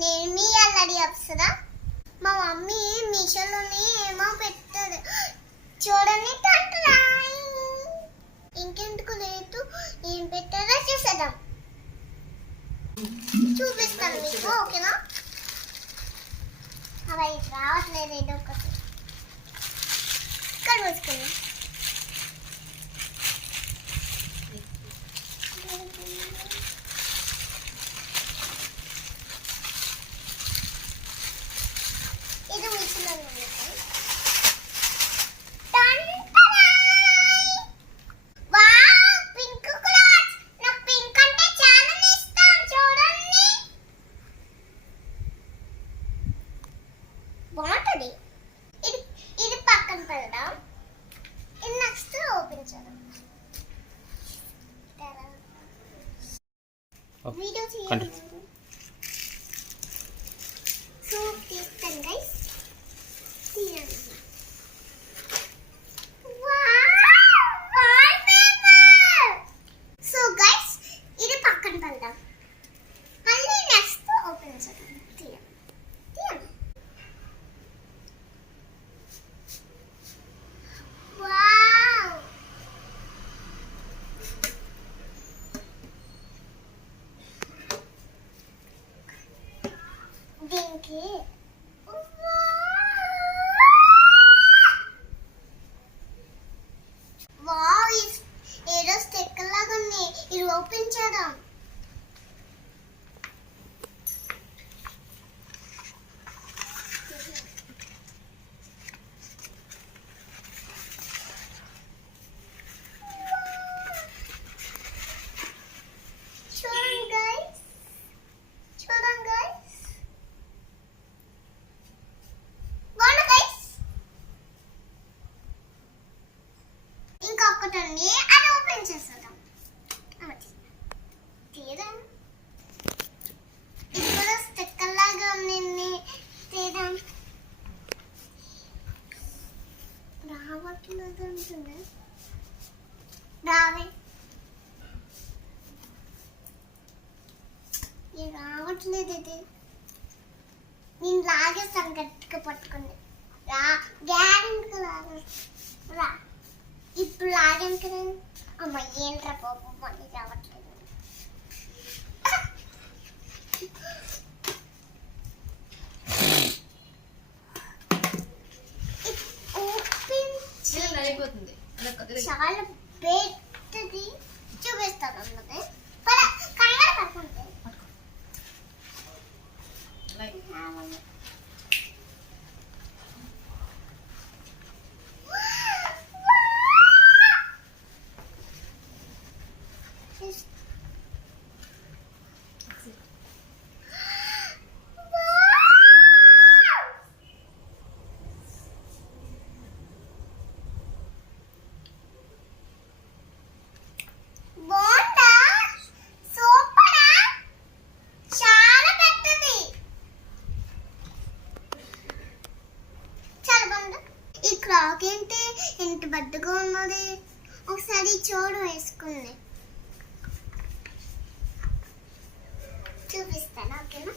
నేను మీ అల్లడి అప్సరా మా మమ్మీ మీషోలోనే ఏమో పెట్టారు చూడండి ఇంకెందుకు లేదు? ఏం పెట్టారో చూసేద్దాం. చూపిస్తాను మీకు ఓకేనా? అవి రావట్లేదు ఏదో ఒకటి ఇక్కడ వేసుకున్నాం Thank you. బాగుంటుంది? ఇది ఇది పక్కన పెడదాం. ఇది నెక్స్ట్ ఓపెన్ చేద్దాం. వీడియో. చేయాలి సో తీస్తాను గైస్ తీయండి సో గైస్ ఇది పక్కన పెడదాం మళ్ళీ నెక్స్ట్ ఓపెన్ చేద్దాం తీయండి తీయండి వావ్ దీనికి వావ్ ఇది ఏదో స్టిక్కర్ లాగా ఉంది ఇది ఓపెన్ చేద్దాం చూడండి గైస్ చూడండి గైస్ బాగుంది గైస్ ఒకటి ఉంది అది ఓపెన్ చేసేద్దాం. అది తీయదాం ఇప్పుడు స్టిక్కర్ లాగా ఉంది తీద్దాం. రావట్లేదు అంటుంది రావే. ఇది రావట్లేదు ఇది. నేను లాగేస్తాను గట్టిగా పట్టుకుంది రా గ్యారెంటీగా లాగేస్తాను రా. లాగాను కదా? అమ్మ ఏంట్రా పాపం మళ్ళీ రావట్లేదు. చాలా పెద్దది ఫ్రాక్ ఏంటి ఎంత బద్దగా ఉన్నది? ఒకసారి చూడు వేసుకుంది. చూపిస్తాను ఓకేనా?